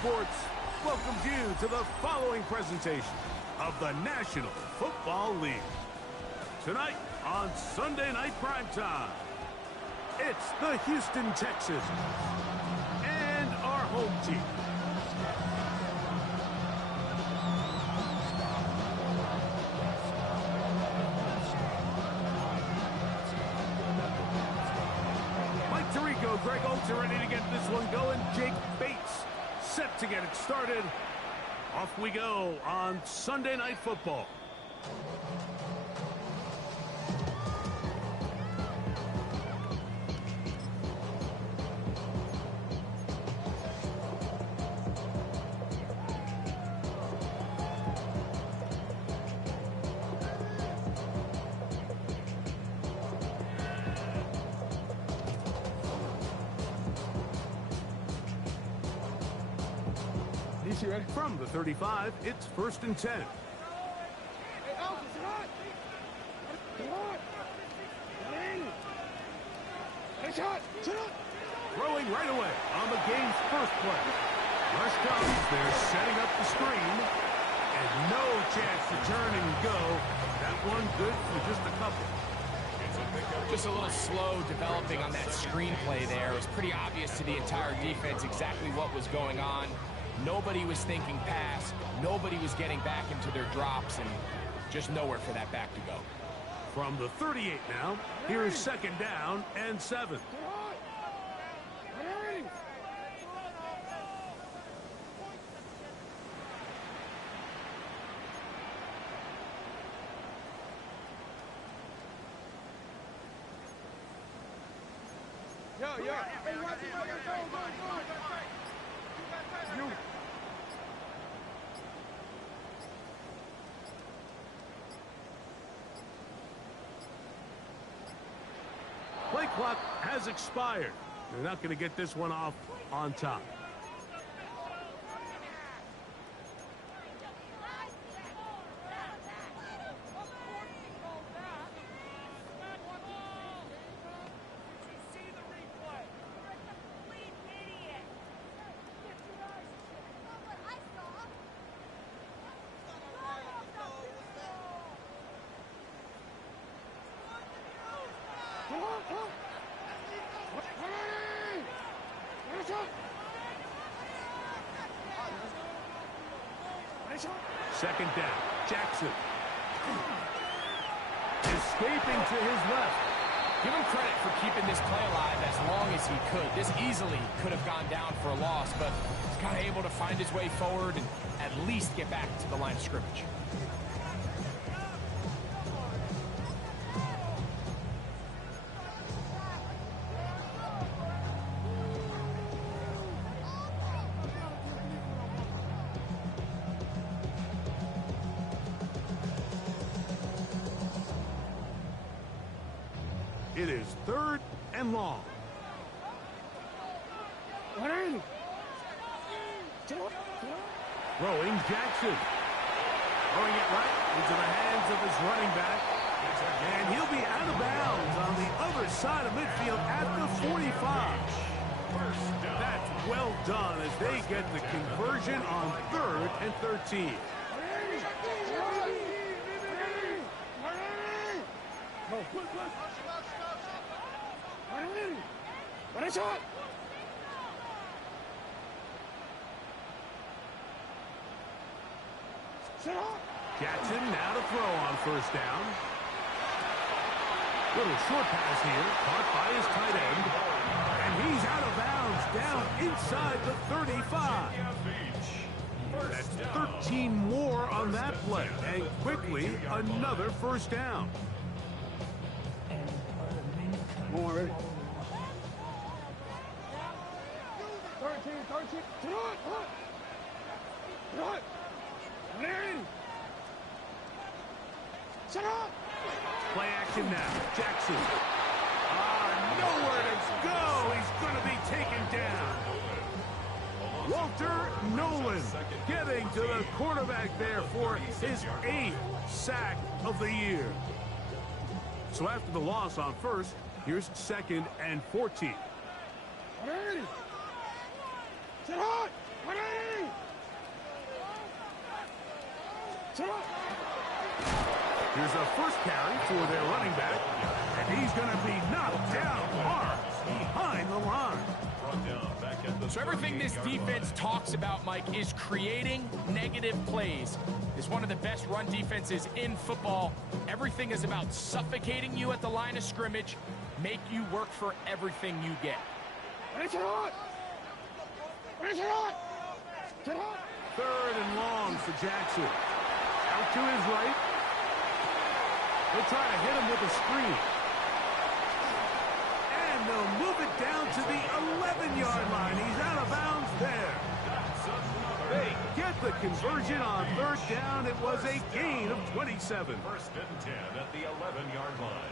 Sports welcomes you to the following presentation of the National Football League. Tonight on Sunday Night Primetime, it's the Houston Texans and our home team. Mike Tirico, Greg Olsen ready to get this one going. Jake Bates set to get it started. Off we go on Sunday Night Football. From the 35, it's 1st and 10. Throwing right away on the game's first play. Rush comes, they're setting up the screen, and no chance to turn and go. That one good for just a couple. Just a little slow developing on that screenplay there. It was pretty obvious to the entire defense exactly what was going on. Nobody was thinking pass. Nobody was getting back into their drops, and just nowhere for that back to go. From the 38 now, here's 2nd down and 7. Play clock has expired. They're not going to get this one off on top. Second down, Jackson. Escaping to his left. Give him credit for keeping this play alive as long as he could. This easily could have gone down for a loss, but he's kind of able to find his way forward and at least get back to the line of scrimmage. It is 3rd and long. Throwing Jackson. Throwing it right into the hands of his running back. And he'll be out of bounds on the other side of midfield at the 45. That's well done as they get the conversion on 3rd and 13. Jackson now to throw on 1st down. Little short pass here, caught by his tight end. And he's out of bounds, down inside the 35. That's 13 more on that play. And quickly, another 1st down. More. 13. Play action now. Jackson. Nowhere to go. He's going to be taken down. Walter Nolan getting to the quarterback there for his 8th sack of the year. So after the loss on 1st, here's 2nd and 14. Here's a first carry for their running back, and he's going to be knocked down hard behind the line. So everything this defense talks about, Mike, is creating negative plays. It's one of the best run defenses in football. Everything is about suffocating you at the line of scrimmage, make you work for everything you get. Third and long for Jackson. Out to his right. They'll try to hit him with a screen. And they'll move it down to the 11-yard line. He's out of bounds there. They get the conversion on third down. It was a gain of 27. First and 10 at the 11-yard line.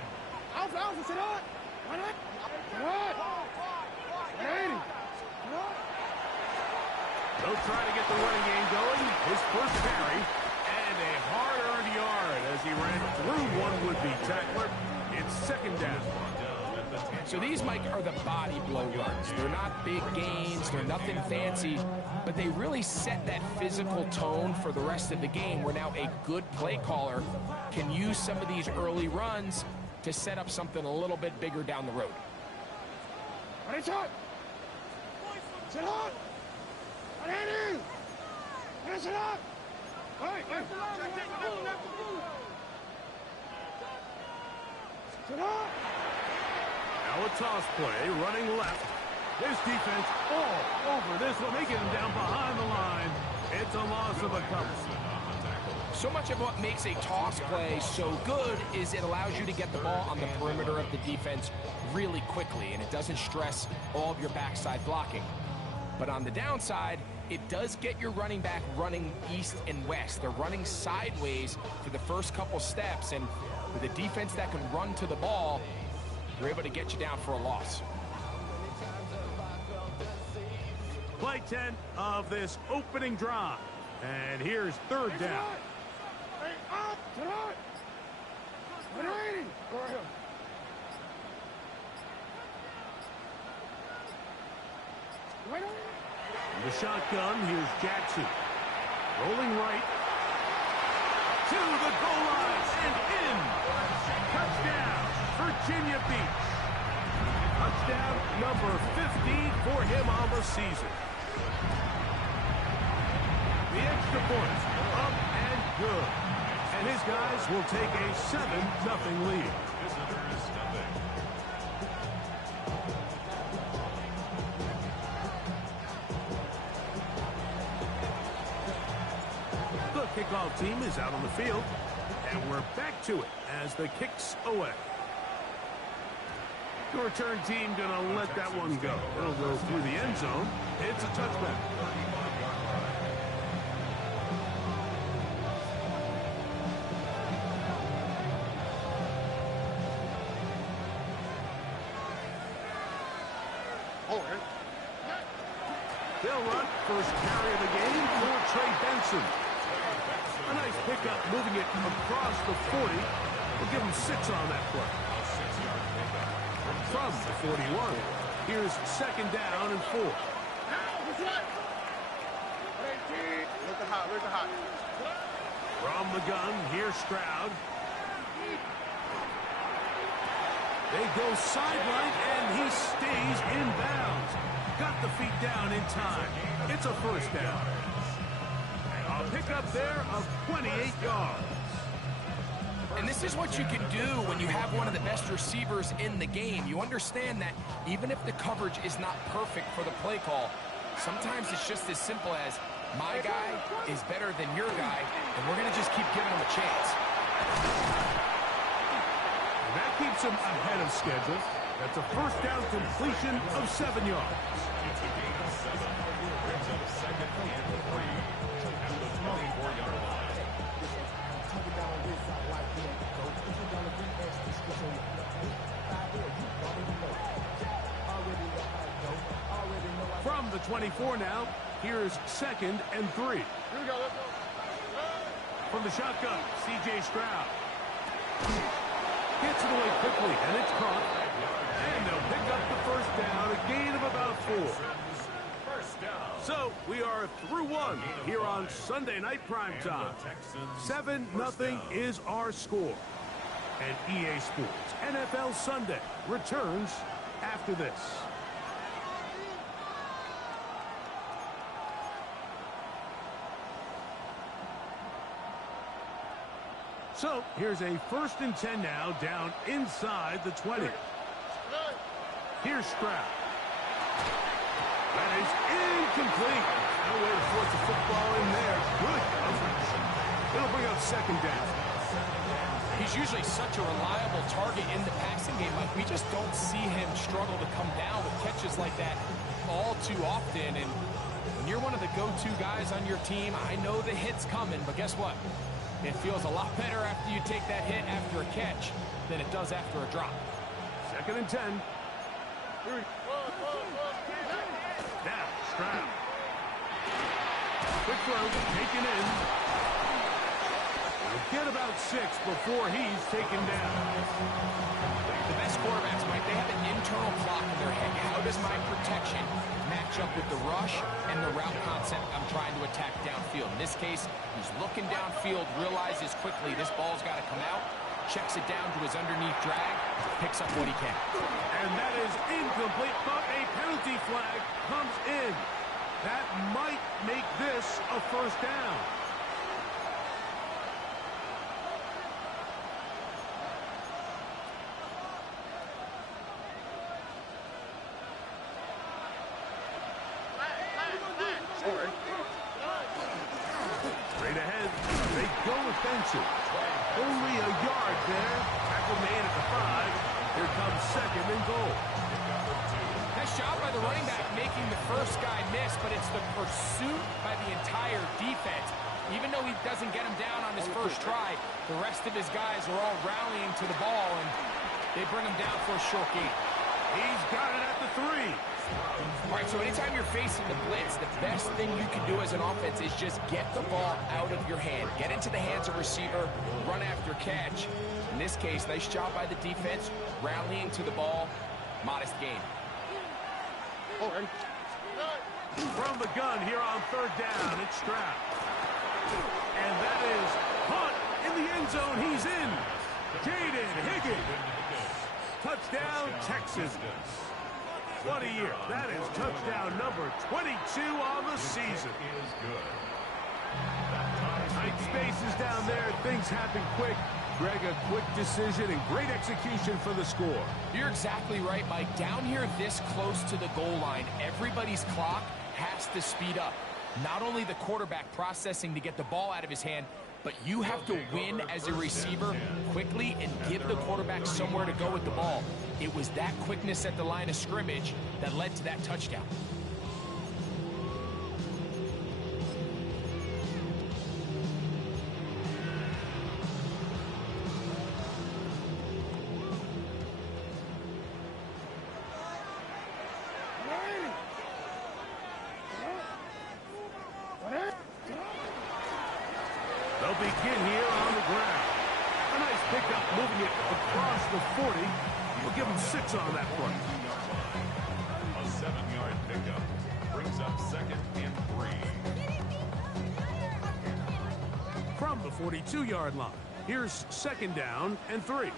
They'll try to get the running game going. His first carry. And a hard-earned yard as he ran through one would-be tackler. It's second down. So these, Mike, are the body blow runs. They're not big gains. They're nothing fancy. But they really set that physical tone for the rest of the game where now a good play caller can use some of these early runs to set up something a little bit bigger down the road. Now a toss play, running left. This defense all over this one, making him down behind the line. It's a loss of a couple. So much of what makes a toss play so good is it allows you to get the ball on the perimeter of the defense really quickly, and it doesn't stress all of your backside blocking. But on the downside, it does get your running back running east and west. They're running sideways for the first couple steps, and with a defense that can run to the ball, they're able to get you down for a loss. Play 10 of this opening drive. And here's third down. The shotgun, here's Jackson. Rolling right. To the goal line and in. Touchdown, Virginia Beach. Touchdown number 15 for him on the season. The extra points up and good. And his guys will take a 7-0 lead. The kickoff team is out on the field. And we're back to it as the kick's away. The return team going to let that one go. It'll go through the end zone. It's a touchback. They'll run first carry of the game for Trey Benson. A nice pickup moving it across the 40. We'll give him 6 on that play. From the 41, here's second down and 4. From the gun, here's Stroud. They go sideline, and he stays in bounds. Got the feet down in time. It's a first down. A pickup there of 28 yards. And this is what you can do when you have one of the best receivers in the game. You understand that even if the coverage is not perfect for the play call, sometimes it's just as simple as my guy is better than your guy, and we're going to just keep giving him a chance. And that keeps him ahead of schedule. That's a first down completion of 7 yards. From the 24 now, here's second and 3. From the shotgun, C.J. Stroud. Gets it away quickly, and it's caught. And they'll pick up the first down, a gain of about 4. So we are through one here on Sunday Night Primetime. 7-0 is our score. And EA Sports NFL Sunday returns after this. So here's a 1st and 10 now, down inside the 20. Here's Stroud. That is incomplete. No way to force the football in there. Good coverage. It'll bring up 2nd down. He's usually such a reliable target in the passing game. Like, we just don't see him struggle to come down with catches like that all too often. And when you're one of the go-to guys on your team, I know the hit's coming, but guess what? It feels a lot better after you take that hit after a catch than it does after a drop. 2nd and 10. Now, Stroud. Quick throw, taken in. We'll get about 6 before he's taken down. The best quarterbacks, Mike, they have an internal clock in their head. How does my protection match up with the rush and the route concept I'm trying to attack downfield? In this case, he's looking downfield, realizes quickly this ball's got to come out, checks it down to his underneath drag, picks up what he can. And that is incomplete, but a penalty flag comes in. That might make this a 1st down. Straight ahead, they go offensive. Only a yard there. Tackle made at the 5. Here comes 2nd and goal. Nice job by the running back making the first guy miss, but it's the pursuit by the entire defense. Even though he doesn't get him down on his first try, the rest of his guys are all rallying to the ball, and they bring him down for a short gain. He's got it at the 3. All right, so anytime you're facing the blitz, the best thing you can do as an offense is just get the ball out of your hand. Get into the hands of receiver, run after catch. In this case, nice job by the defense, rallying to the ball, modest gain. From the gun here on 3rd down, it's Stroud. And that is Hunt in the end zone. He's in. Jaden Higgins. Touchdown, Texans. What a year. That is touchdown number 22 on the season. Tight spaces down there. Things happen quick. Greg, a quick decision and great execution for the score. You're exactly right, Mike. Down here this close to the goal line, everybody's clock has to speed up. Not only the quarterback processing to get the ball out of his hand, but you have to win as a receiver quickly and give the quarterback somewhere to go with the ball. It was that quickness at the line of scrimmage that led to that touchdown. They'll begin here on the ground. A nice pickup moving it across the 40. We'll give him 6 on that play. A 7-yard pickup brings up 2nd and 3. From the 42-yard line, here's 2nd down and 3.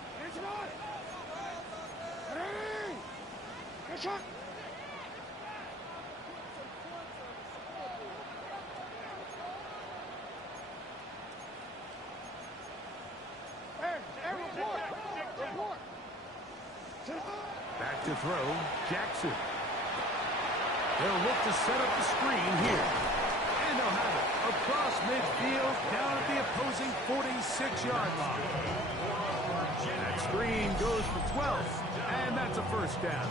Back to throw, Jackson. They'll look to set up the screen here. And they'll have it across midfield, down at the opposing 46-yard line. That screen goes for 12, and that's a 1st down.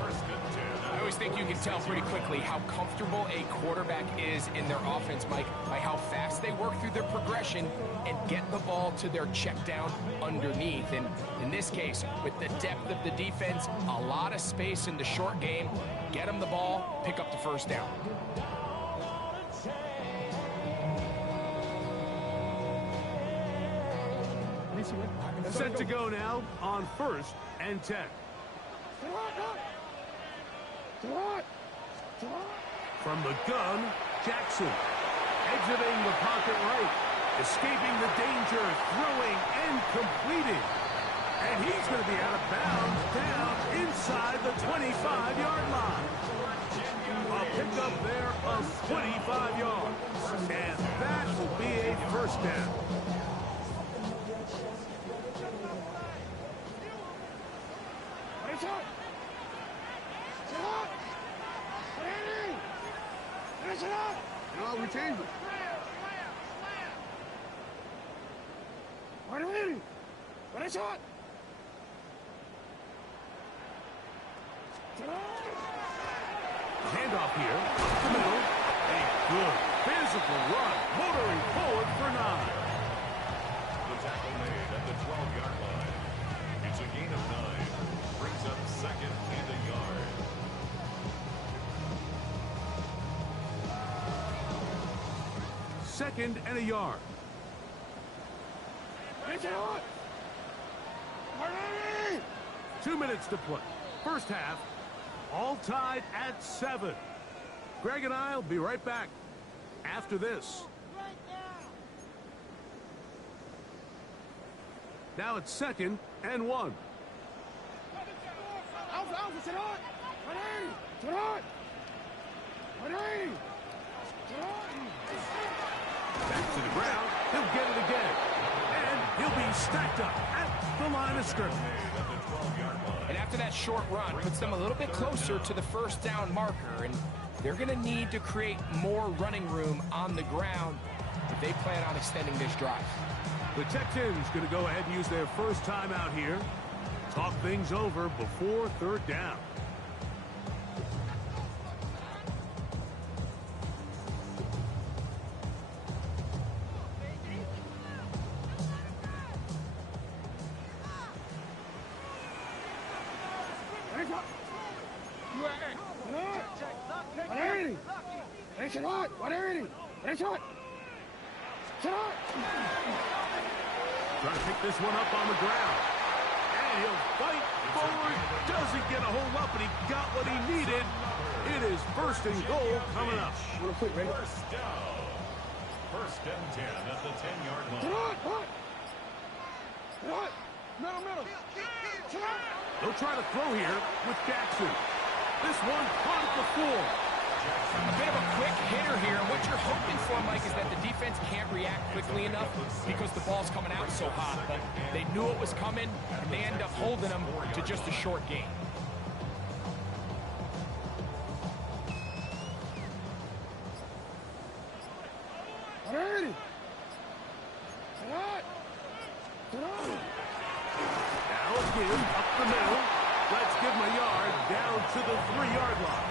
I always think you can tell pretty quickly how comfortable a quarterback is in their offense, Mike, by how fast they work through their progression and get the ball to their check down underneath. And in this case, with the depth of the defense, a lot of space in the short game, get them the ball, pick up the 1st down. Set to go now on 1st and 10. From the gun, Jackson. Exiting the pocket right. Escaping the danger, throwing and completing. And he's going to be out of bounds down inside the 25-yard line. A pickup there of 25 yards. And that will be a first down. No, we changed it. What are we doing? What is it? Handoff here, up the middle. A good physical run, motoring forward for 9. The tackle made at the 12-yard line. It's a gain of 9. Brings up second and a yard. Second and a yard. 2 minutes to play. First half, all tied at 7. Greg and I will be right back after this. Now it's second and 1. Back to the ground. He'll get it again. And he'll be stacked up at the line of scrimmage. And after that short run, puts them a little bit closer to the first down marker. And they're going to need to create more running room on the ground if they plan on extending this drive. The Texans going to go ahead and use their first timeout here. Talk things over before third down. Trying to pick this one up on the ground. And he'll fight forward. Doesn't get a hold up, and he got what he needed. It is first and goal coming up. First down. First and 10 at the 10-yard line. They'll try to throw here with Jackson. This one caught at the floor. A bit of a quick hitter here. What you're hoping for, Mike, is that the defense can't react quickly enough because the ball's coming out so hot. But they knew it was coming, and they end up holding them to just a short gain. Now again, up the middle. Let's give him a yard down to the 3-yard line.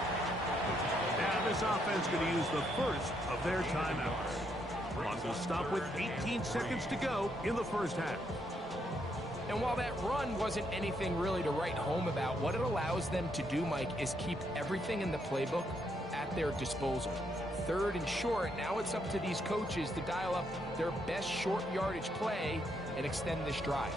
Now this offense going to use the first of their timeouts. Clock will stop with 18 seconds to go in the first half. And while that run wasn't anything really to write home about, what it allows them to do, Mike, is keep everything in the playbook at their disposal. Third and short, now it's up to these coaches to dial up their best short yardage play and extend this drive.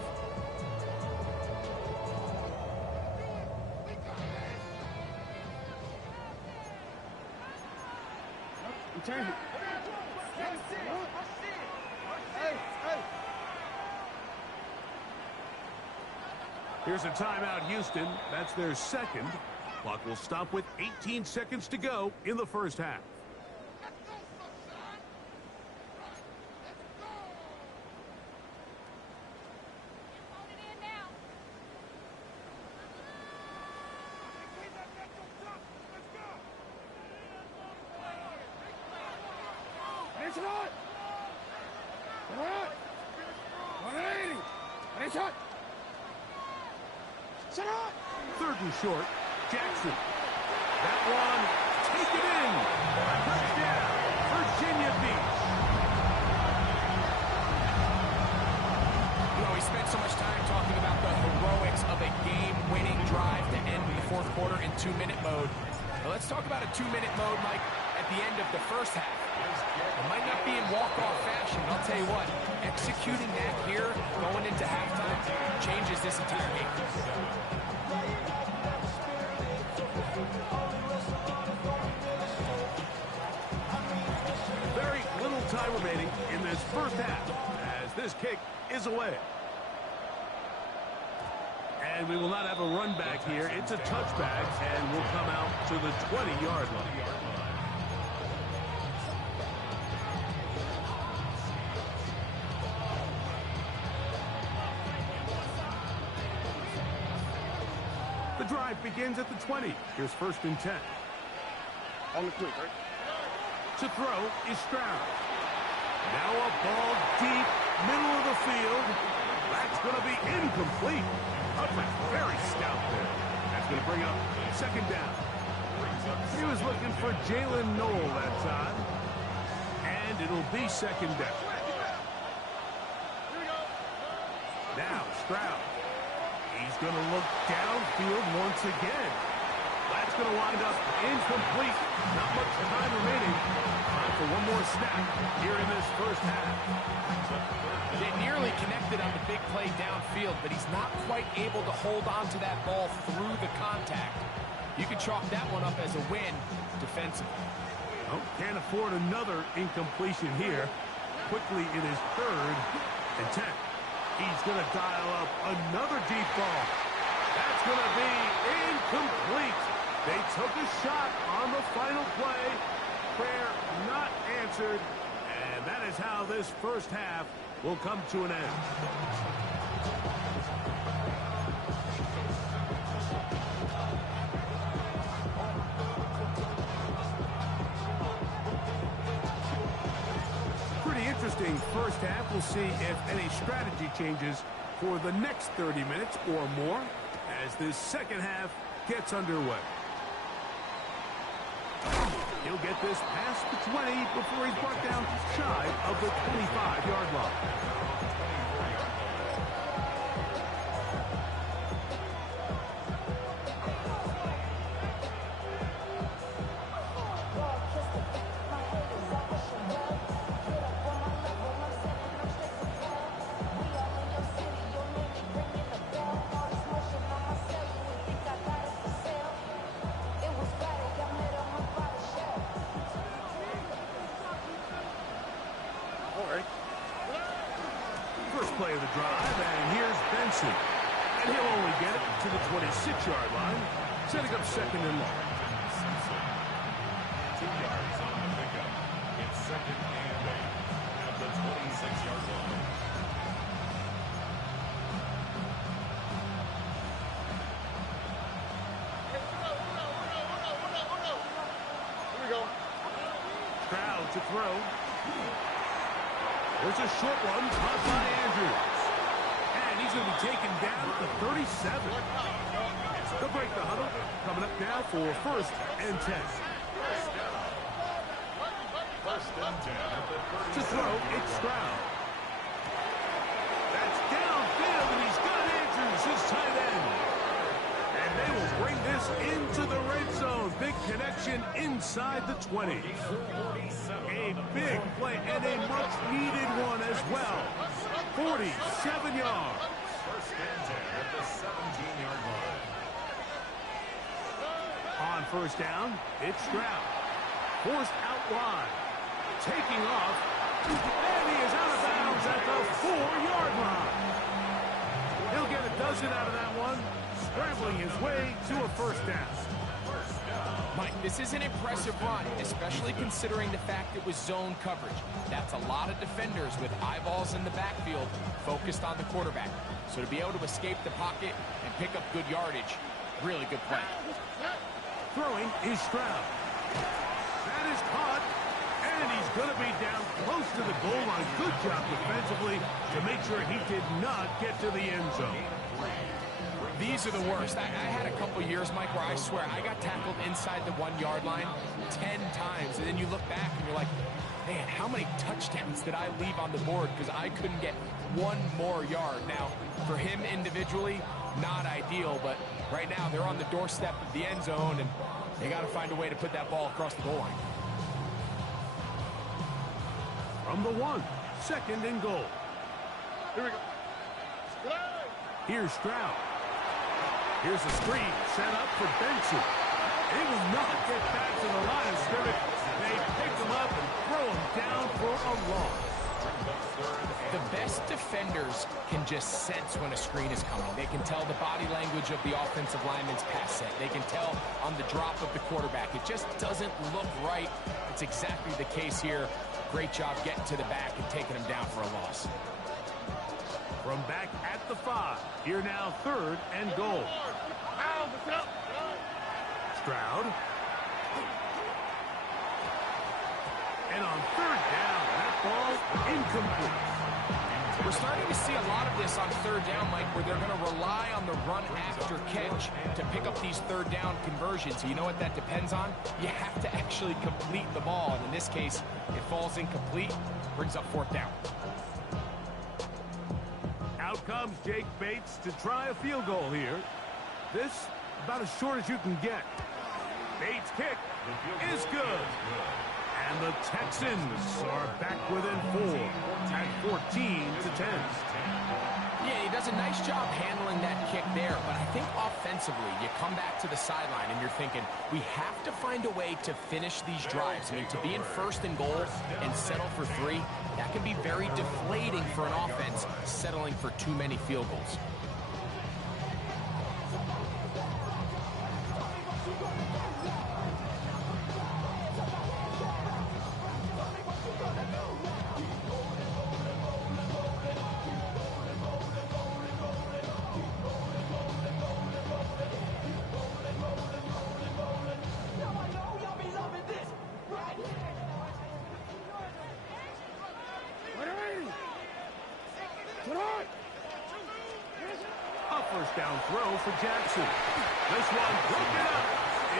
Here's a timeout, Houston. That's their second. Clock will stop with 18 seconds to go in the first half. Third and short, Jackson. That one, take it in. Touchdown, Virginia Beach. You know, we spent so much time talking about the heroics of a game-winning drive to end the fourth quarter in 2-minute mode. Now let's talk about a 2-minute mode, Mike, at the end of the first half. It might not be in walk-off fashion, but I'll tell you what, executing that here, going into halftime, changes this entire game. time remaining in this first half as this kick is away. And we will not have a run back here. It's a touchback, and we'll come out to the 20-yard line. The drive begins at the 20. Here's 1st and 10. On the quick, right? To throw is Stroud. Now a ball deep, middle of the field. That's going to be incomplete. Upright, very stout there. That's going to bring up 2nd down. He was looking for Jalen Noel that time. And it'll be 2nd down. Now Stroud. He's going to look downfield once again. That's going to wind up incomplete. Not much time remaining. Time for one more snap here in this first half. They nearly connected on the big play downfield, but he's not quite able to hold on to that ball through the contact. You can chalk that one up as a win defensively. Oh, can't afford another incompletion here. Quickly it is 3rd and 10. He's going to dial up another deep ball. That's going to be incomplete. They took a shot on the final play. Prayer not answered. And that is how this first half will come to an end. Pretty interesting first half. We'll see if any strategy changes for the next 30 minutes or more as this second half gets underway. He'll get this past the 20 before he's brought down shy of the 25-yard line. First play of the drive, and here's Benson. And he'll only get it to the 26-yard line, setting up 2nd and long. 2 yards on the pickup. It's 2nd and 8 at the 26-yard line. Here we go. Stroud to throw. There's a short one caught by Andrews. And he's going to be taken down at the 37. They'll break the huddle. Coming up now for 1st and 10. To throw, it's Stroud. That's downfield, and he's got Andrews, his tight end. And they will bring this into the red zone. Big connection inside the 20. A big play and a much-needed one as well. 47 yards. 1st and 10 at the 17-yard line. On 1st down, it's Stroud. Forced out wide. Taking off. And he is out of bounds at the 4-yard line. He'll get a dozen out of that one. Scrambling his way to a 1st down. Mike, this is an impressive run, especially considering the fact it was zone coverage. That's a lot of defenders with eyeballs in the backfield focused on the quarterback. So to be able to escape the pocket and pick up good yardage, really good play. Throwing is Stroud. That is caught, and he's going to be down close to the goal line. Good job defensively to make sure he did not get to the end zone. These are the worst. I had a couple years, Mike, where I swear I got tackled inside the 1-yard line 10 times, and then you look back and you're like, man, how many touchdowns did I leave on the board because I couldn't get one more yard? Now, for him individually, not ideal, but right now they're on the doorstep of the end zone, and they got to find a way to put that ball across the goal line. From the 1, 2nd and goal. Here we go. Here's Stroud. Here's a screen set up for Benson. He will not get back to the line of scrimmage. They pick him up and throw him down for a loss. The best defenders can just sense when a screen is coming. They can tell the body language of the offensive lineman's pass set. They can tell on the drop of the quarterback. It just doesn't look right. It's exactly the case here. Great job getting to the back and taking him down for a loss. From back at the 5, here now 3rd and goal. Stroud. And on 3rd down, that ball incomplete. We're starting to see a lot of this on 3rd down, Mike, where they're going to rely on the run after catch to pick up these 3rd down conversions. You know what that depends on? You have to actually complete the ball. And in this case, it falls incomplete, brings up 4th down. Out comes Jake Bates to try a field goal here. This about as short as you can get. Bates' kick is good. And the Texans are back within 4 at 14-10. Yeah, he does a nice job handling that kick there, but I think offensively, you come back to the sideline and you're thinking, we have to find a way to finish these drives. I mean, to be in 1st and goal and settle for 3, that can be very deflating for an offense settling for too many field goals. First down throw for Jackson. This one broken up.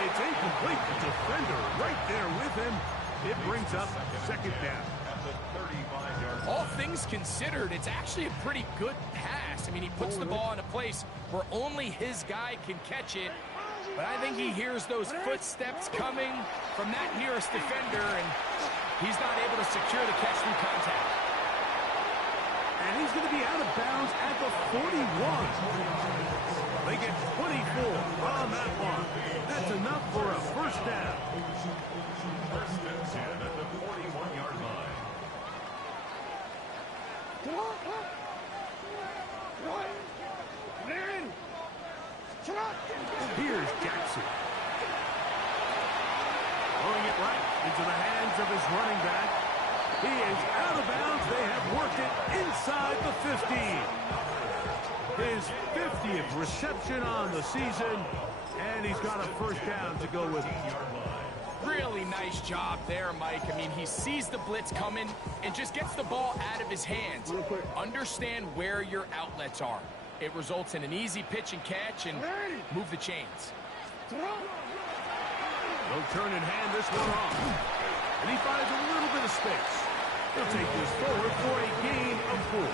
It's incomplete. The defender right there with him. It brings up 2nd down. All things considered, it's actually a pretty good pass. I mean, he puts the ball in a place where only his guy can catch it. But I think he hears those footsteps coming from that nearest defender, and he's not able to secure the catch through contact. And he's going to be out of bounds at the 41. They get 24 on that one. That's enough for a 1st down. 1st and 10 at the 41-yard line. Here's Jackson. Throwing it right into the hands of his running back. He is out of bounds. They have worked it inside the 50. His 50th reception on the season, and he's got a 1st down to go with it. Really nice job there, Mike. I mean, he sees the blitz coming and just gets the ball out of his hands. Understand where your outlets are. It results in an easy pitch and catch and move the chains. They'll turn and hand this one off. And he finds a little bit of space. He'll take this forward for a gain of 4.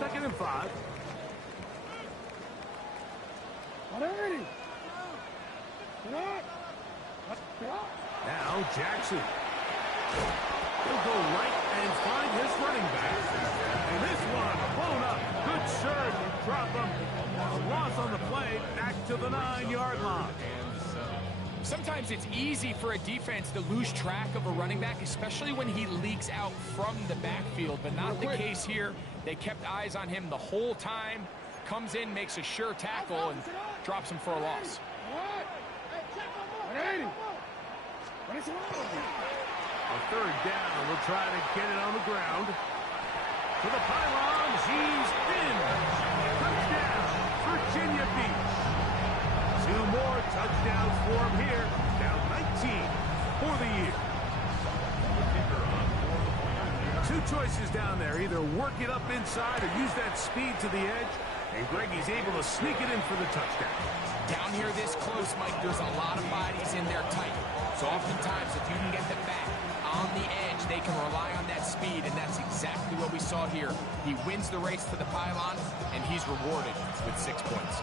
2nd and 5. Now Jackson. He'll go right and find his running back. And this one blown up. Good serve. Drop him. A loss on the play. Back to the 9-yard line. Sometimes it's easy for a defense to lose track of a running back, especially when he leaks out from the backfield, but not the case here. They kept eyes on him the whole time. Comes in, makes a sure tackle, and drops him for a loss. A 3rd down. We'll try to get it on the ground. To the pylons. He's in. Touchdown, Virginia Beach. 2 more touchdowns for him here. Now 19 for the year. 2 choices down there. Either work it up inside or use that speed to the edge. And Greggy's able to sneak it in for the touchdown. Down here this close, Mike, there's a lot of bodies in there tight. So oftentimes, if you can get the back on the edge, they can rely on that speed, and that's exactly what we saw here. He wins the race to the pylon, and he's rewarded with 6 points.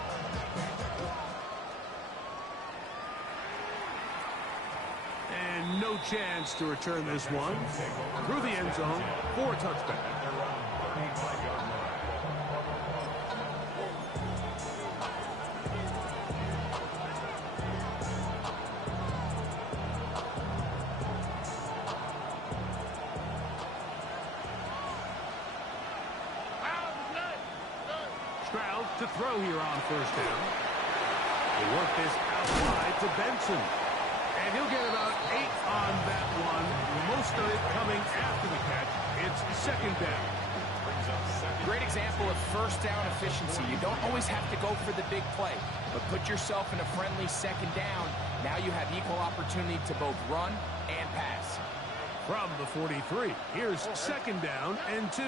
And no chance to return this one. Through the end zone for a touchdown. to throw here on first down. They work this out wide to Benson. And he'll get about 8 on that one. Most of it coming after the catch. It's second down. Great example of first down efficiency. You don't always have to go for the big play, but put yourself in a friendly second down. Now you have equal opportunity to both run and pass. From the 43, here's second down and 2.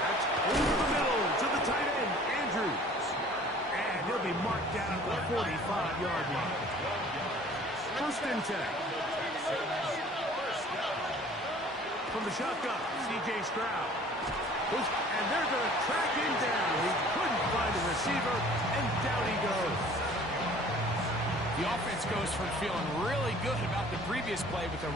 That's over the middle to the tight end, Andrews. And he'll be marked down at the 45-yard line. First and 10. From the shotgun, C.J. Stroud. And they're going to track him down. He couldn't find a receiver, and down he goes. The offense goes from feeling really good about the previous play with a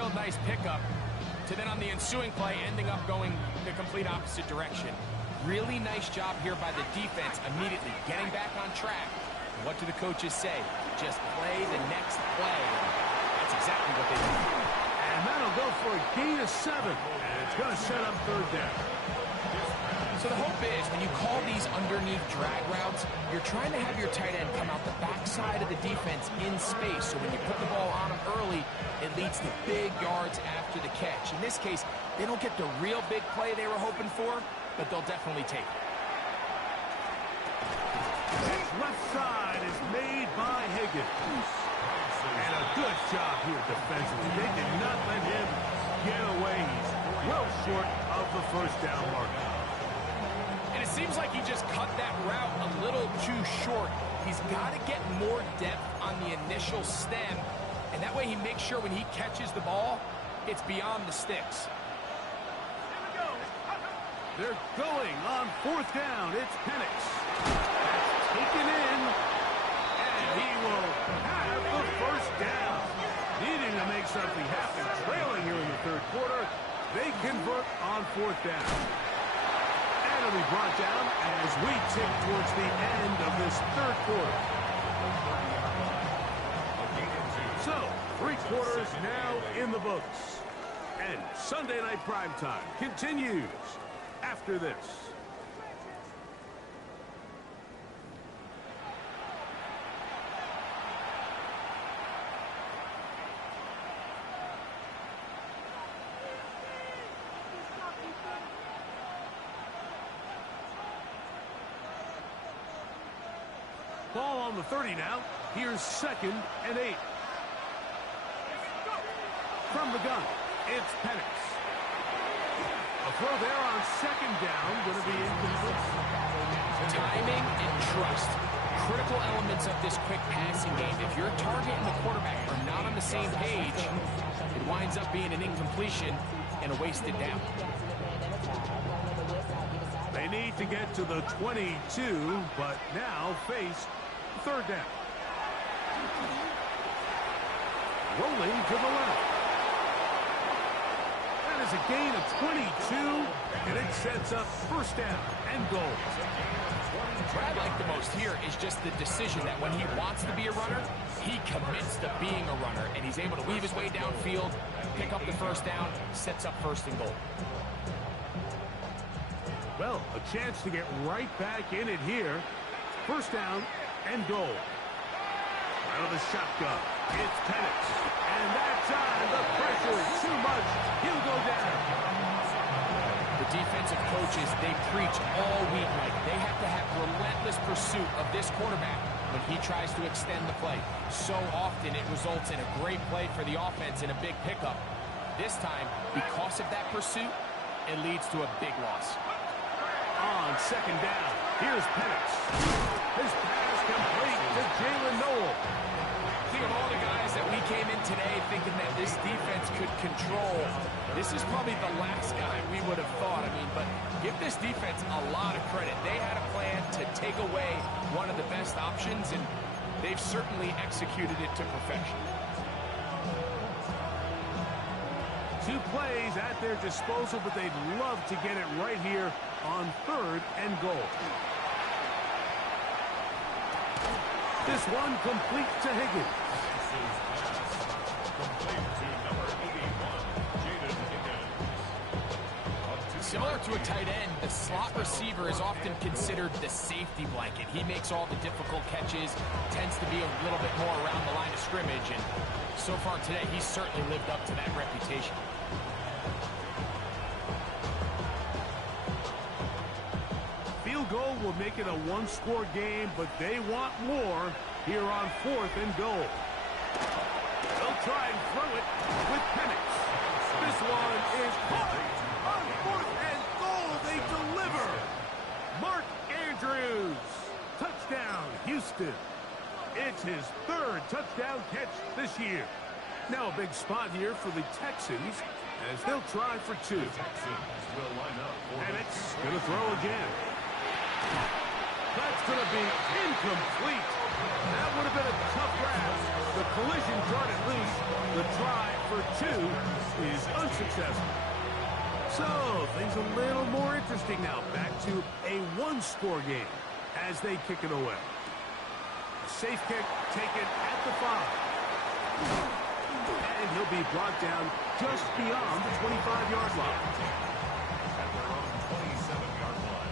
real nice pickup to then on the ensuing play ending up going the complete opposite direction. Really nice job here by the defense immediately getting back on track. What do the coaches say? Just play the next play. That's exactly what they do. And that'll go for a gain of 7. And it's going to set up third down. So the hope is when you call these underneath drag routes, you're trying to have your tight end come out the backside of the defense in space. So when you put the ball on him early, it leads to big yards after the catch. In this case, they don't get the real big play they were hoping for, but they'll definitely take it. His left side is made by Higgins. And a good job here defensively. They did not let him get away. He's well short of the first down marker. And it seems like he just cut that route a little too short. He's got to get more depth on the initial stem, and that way he makes sure when he catches the ball, it's beyond the sticks. They're going on fourth down. It's Penix. That's taken in, and he will have the first down. Needing to make something happen, trailing here in the third quarter. They convert on fourth down. And it'll be brought down as we tick towards the end of this third quarter. So, 3 quarters now in the books. And Sunday Night Primetime continues after this. Ball on the 30 now. Here's second and 8. From the gun, it's Penix. A throw there on second down, going to be incomplete. Timing and trust, critical elements of this quick passing game. If your target and the quarterback are not on the same page, it winds up being an incompletion and a wasted down. They need to get to the 22, but now face third down. Rolling to the left. That is a gain of 22, and it sets up first down and goal. What I like the most here is just the decision that when he wants to be a runner, he commits to being a runner, and he's able to weave his way downfield, pick up the first down, sets up first and goal. Well, a chance to get right back in it here. First down and goal. Out of the shotgun, it's Penix. And that time, the pressure is too much. He'll go down. The defensive coaches, they preach all week like they have to have relentless pursuit of this quarterback when he tries to extend the play. So often it results in a great play for the offense and a big pickup. This time, because of that pursuit, it leads to a big loss. On second down, here's Penix. His pass complete to Jalen Noel. Think of all the guys that we came in today thinking that this defense could control. This is probably the last guy we would have thought. I mean, but give this defense a lot of credit. They had a plan to take away one of the best options, and they've certainly executed it to perfection. 2 plays at their disposal, but they'd love to get it right here on 3rd and goal. This one complete to Higgins. Similar to a tight end, the slot receiver is often considered the safety blanket. He makes all the difficult catches, tends to be a little bit more around the line of scrimmage, and so far today, he's certainly lived up to that reputation. Field goal will make it a 1-score game, but they want more here on 4th and goal. They'll try and throw it with Penix. This one is caught on 4th and goal. They deliver. Mark Andrews. Touchdown, Houston. It's his 3rd touchdown catch this year. Now a big spot here for the Texans as they'll try for 2. And it's going to throw again. That's going to be incomplete. That would have been a tough grab. The collision darted loose. The try for 2 is unsuccessful. So things a little more interesting now. Back to a 1-score game as they kick it away. Safe kick taken at the 5. And he'll be brought down just beyond the 25-yard line. At their own 27-yard line.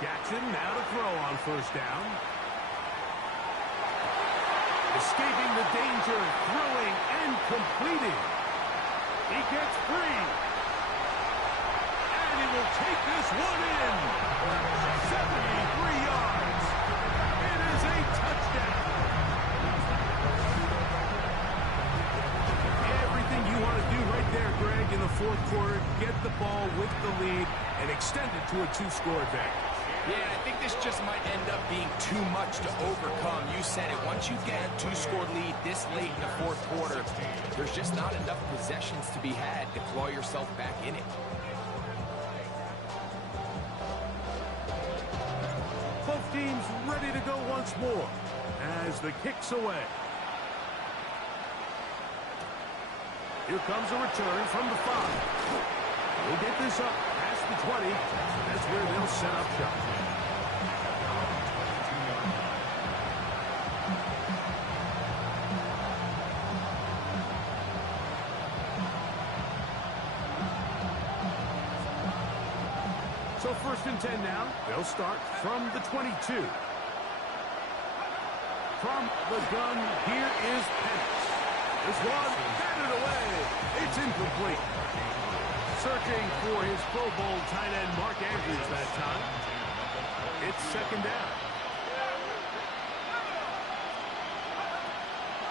Jackson now to throw on 1st down. Escaping the danger, throwing and completing. He gets free. And he will take this one in. 73 yards. It is a touchdown. Everything you want to do right there, Greg, in the 4th quarter. Get the ball with the lead and extend it to a 2-score advantage. Yeah, I think this just might end up being too much to overcome. You said it. Once you get a 2-score lead this late in the 4th quarter, there's just not enough possessions to be had to claw yourself back in it. Both teams ready to go once more as the kick's away. Here comes a return from the 5. We'll get this up past the 20. That's where they'll set up shop. So 1st and 10 now. They'll start from the 22. From the gun, here is Penix. This one batted away. It's incomplete. Searching for his Pro Bowl tight end Mark Andrews that time. It's 2nd down.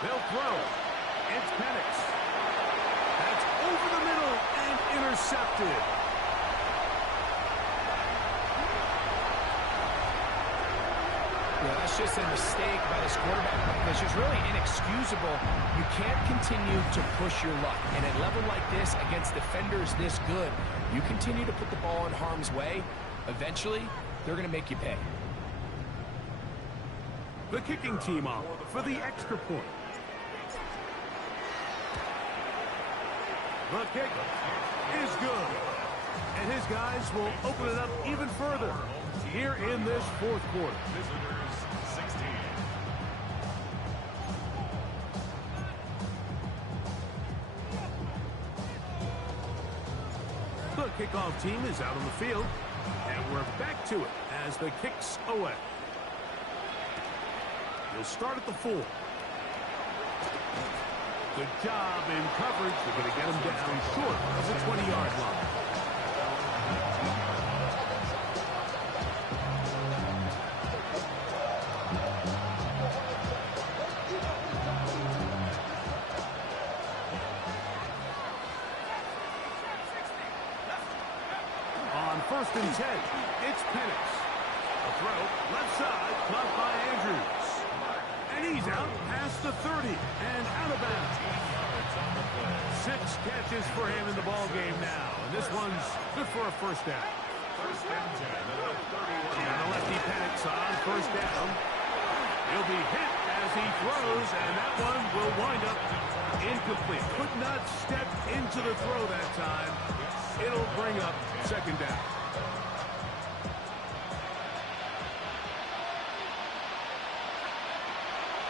They'll throw. It's Penix. That's over the middle and intercepted. Yeah, that's just a mistake by this quarterback. It's just really inexcusable. You can't continue to push your luck. And at a level like this, against defenders this good, you continue to put the ball in harm's way, eventually, they're going to make you pay. The kicking team off for the extra point. The kick is good. And his guys will open it up even further here in this 4th quarter. Visitors 16. The kickoff team is out on the field, and we're back to it as the kick's away. He'll start at the 4. Good job in coverage. They're going to get him down short of the 20-yard line. On 1st and 10, it's Penix. A throw, left side, caught by Andrews. And he's out past the 30 and out of bounds. 6 catches for him in the ball game now. And this one's good for a first down. First and 10 at the 31. And the lefty Penix on first down. He'll be hit as he throws, and that one will wind up incomplete. Could not step into the throw that time. It'll bring up second down.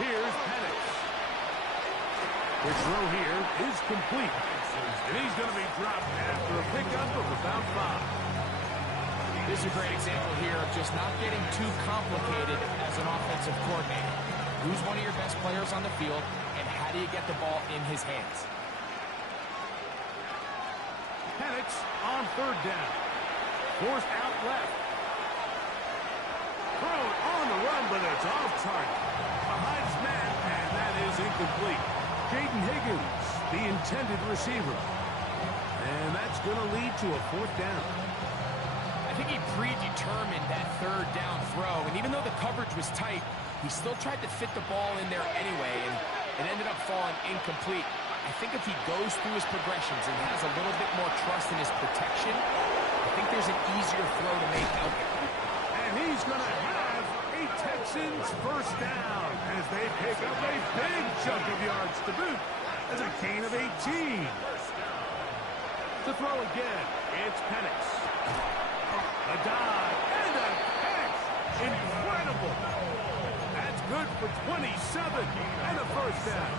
Here's Penix. His throw here is complete. And he's going to be dropped after a pickup of about 5. This is a great example here of just not getting too complicated as an offensive coordinator. Who's one of your best players on the field, and how do you get the ball in his hands? Penix on 3rd down. Forced out left. Thrown on the run, but it's off target. Behind his man, and that is incomplete. Jaden Higgins, the intended receiver. And that's going to lead to a 4th down. I think he predetermined that 3rd down throw, and even though the coverage was tight, he still tried to fit the ball in there anyway, and it ended up falling incomplete. I think if he goes through his progressions and has a little bit more trust in his protection, I think there's an easier throw to make out there. And he's going to have a Texans first down as they pick up a big chunk of yards to boot as a gain of 18. To throw again, it's Penix. A dive and a catch. Incredible. That's good for 27 and a first down.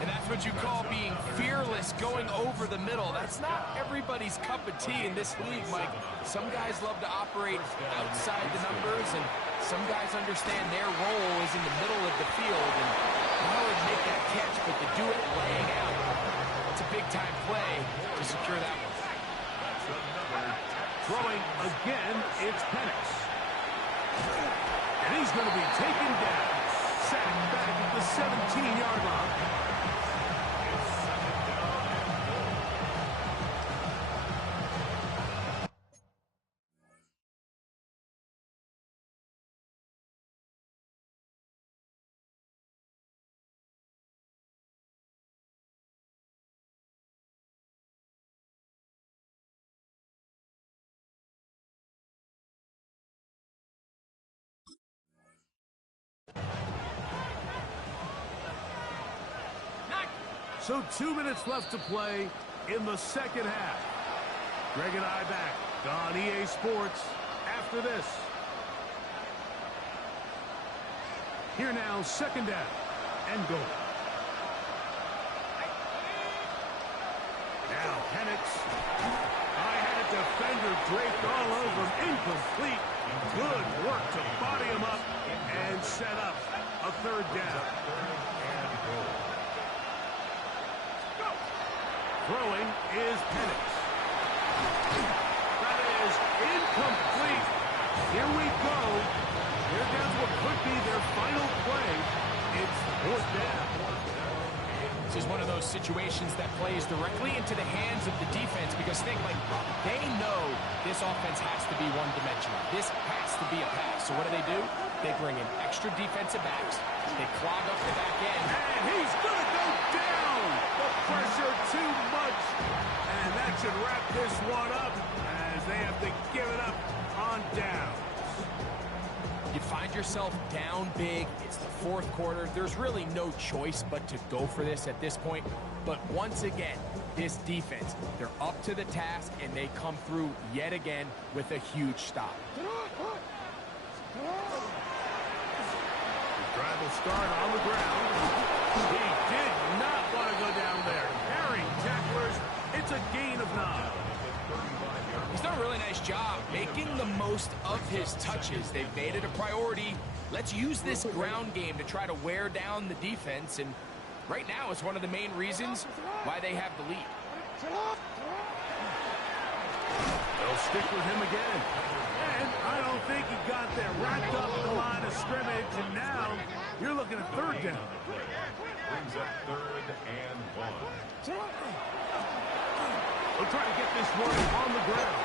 And that's what you call being fearless, going over the middle. That's not everybody's cup of tea in this league, Mike. Some guys love to operate outside the numbers, and some guys understand their role is in the middle of the field. And not only make that catch, but to do it laying out. It's a big-time play to secure that one. Throwing again, it's Penix. And he's going to be taken down. Sacked back at the 17-yard line. So 2 minutes left to play in the second half. Greg and I back on EA Sports after this. Here now, second down and goal. Now Penix. I had a defender draped all over him. Incomplete. Good work to body him up and set up a 3rd down. Throwing is Penix. That is incomplete. Here we go. Here comes what could be their final play. It's 4th down. This is one of those situations that plays directly into the hands of the defense because they know this offense has to be one-dimensional. This has to be a pass. So what do? They bring in extra defensive backs. They clog up the back end. And he's going to go down. The pressure too much. And that should wrap this one up as they have to give it up on downs. You find yourself down big. It's the 4th quarter. There's really no choice but to go for this at this point. But once again, this defense, they're up to the task, and they come through yet again with a huge stop. Drive will start on the ground. He did not want to go down there. Herring tacklers. It's a gain of 9. He's done a really nice job making the most of his touches. They've made it a priority. Let's use this ground game to try to wear down the defense, and right now is one of the main reasons why they have the lead. They'll stick with him again. And I don't think he got there. Wrapped up the line of scrimmage, and now you're looking at third down. Brings up 3rd and 1. They'll try to get this one on the ground.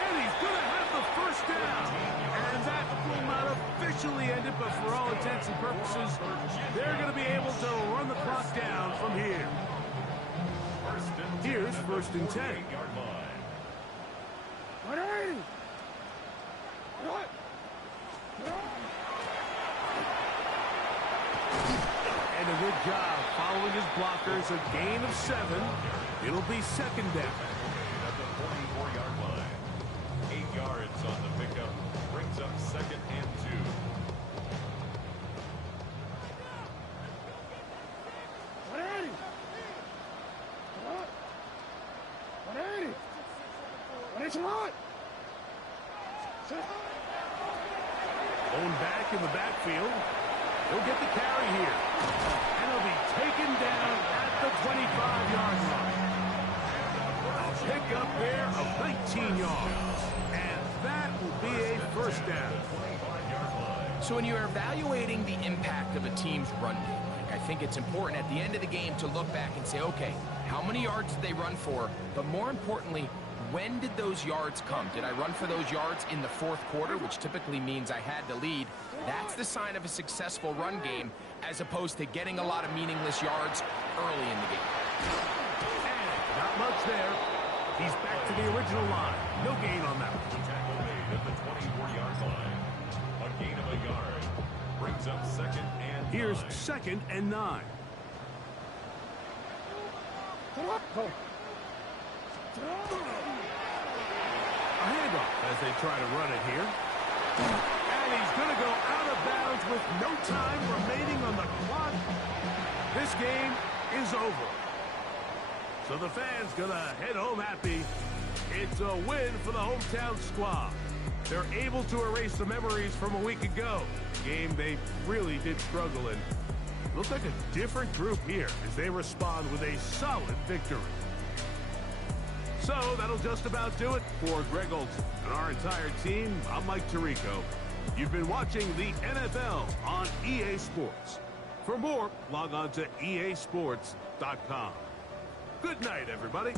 And he's going to have the first down. And that will not officially end it, but for all intents and purposes, they're going to be able to run the clock down from here. Here's 1st and 10. And a good job following his blockers. A gain of 7. It'll be 2nd down. At the 44-yard line. 8 yards on the pickup. Brings up 2nd and 2. Going back in the backfield. He'll get the carry here. And he'll be taken down at the 25-yard line. A pick up there of 19 yards. And that will be a first down. So when you're evaluating the impact of a team's run game, I think it's important at the end of the game to look back and say, okay, how many yards did they run for? But more importantly, when did those yards come? Did I run for those yards in the 4th quarter, which typically means I had the lead? That's the sign of a successful run game, as opposed to getting a lot of meaningless yards early in the game. And not much there. He's back to the original line. No gain on that one. Tackle made at the 24-yard line. A gain of a yard. Brings up 2nd and 9. Here's 2nd and 9. A handoff as they try to run it here. And he's going to go out of bounds with no time remaining on the clock. This game is over. So the fans going to head home happy. It's a win for the hometown squad. They're able to erase the memories from a week ago. Game they really did struggle in. Looks like a different group here as they respond with a solid victory. So that'll just about do it for Greg Olson and our entire team. I'm Mike Tirico. You've been watching the NFL on EA Sports. For more, log on to easports.com. Good night, everybody.